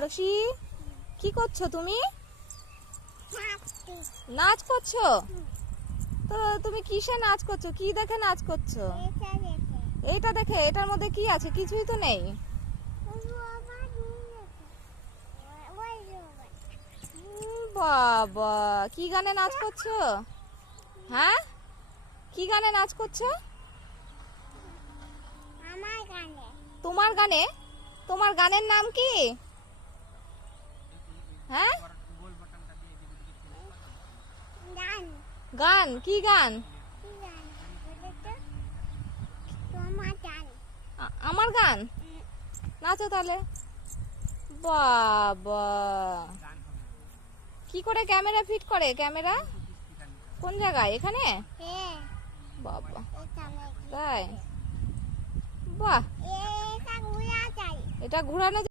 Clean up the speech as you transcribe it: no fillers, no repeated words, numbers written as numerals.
আরশি, কি করছো তুমি? নাচ করছো? তো তুমি কিসে নাচ করছো? কি দেখে নাচ করছো? এইটা দেখে? এটার মধ্যে কি আছে? কিছুই তো নেই। বাবা, কি গানে নাচ করছো? হ্যাঁ, কি গানে নাচ করছো? তোমার গানে? তোমার গানের নাম কি? হ্যাঁ, গান কি গান? আমার গান? নাচো তাহলে। বাবা, কি করে ক্যামেরা ফিট করে? ক্যামেরা কোন জায়গায়? এখানে? বাবা, তাই? বাহ, এটা ঘোরানো